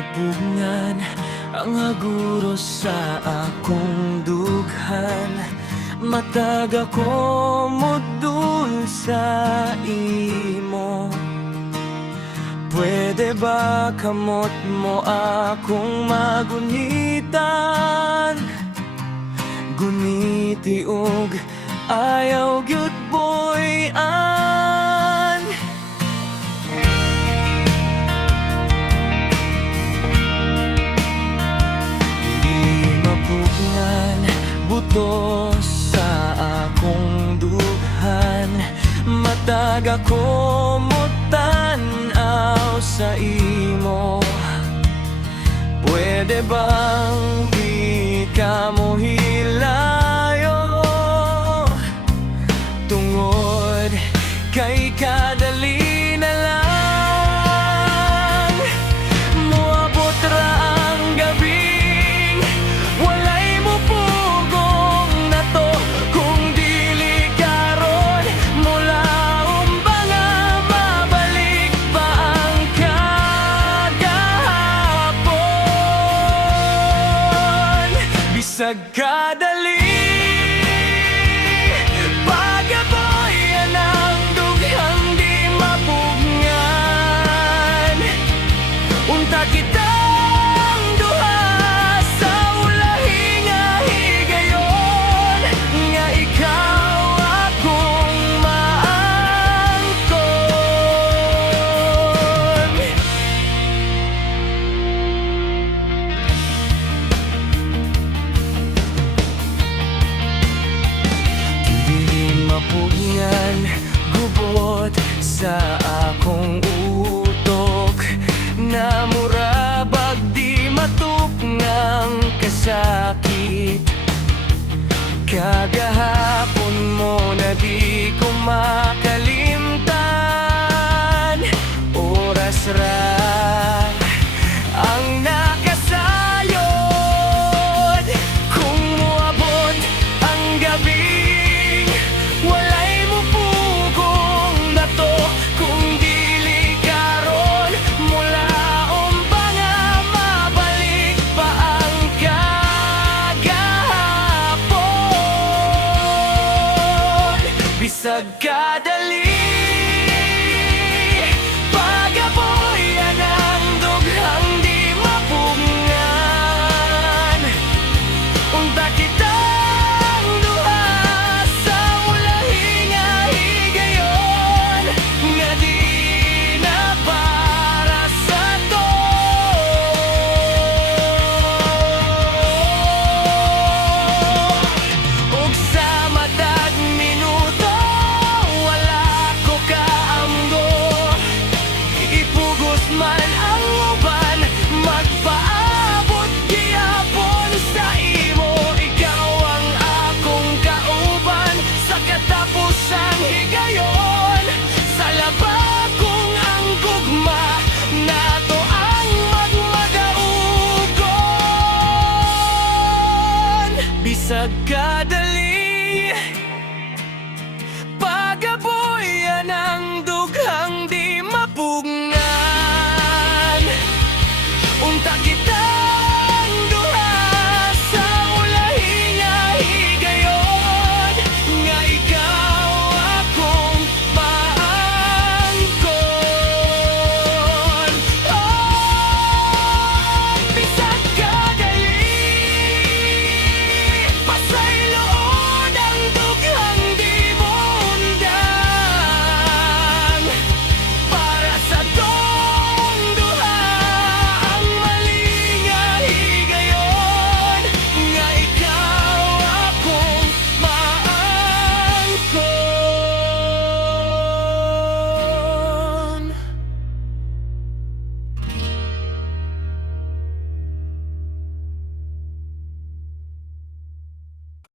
mapugngan ang aguro sa akong dughan. Matag ako mudul sa imo. Pwede ba kamot mo akong magunitan? Guniti og ayaw gyud boy-an. Di mapugngan buto sa akong duhan. Matag ako mutan-aw sa imo. Pwede bang di ka mo hilayo? Tungod kay kadali na lang moabot ra ang gabing walay mo pugong na to. Kung dili karon mula umbanga mabalik pa ang kagahapon. Bisag kadali pagaboyan ang dughang di mapugngan. Unta kitang duha sa ulahi nga higayon, nga ikaw akong maangkon. Di mapugngan gubot sa akong utok, na murabag di matupngang kasakit. Kagahapon mo na di ko makalimtan. Oras ra ang nakasayod. Kung moabot ang gabing walay mo pugong dato. Kung dili karon mula umbanga mabalik pa ang kagahapon. Bisag kadali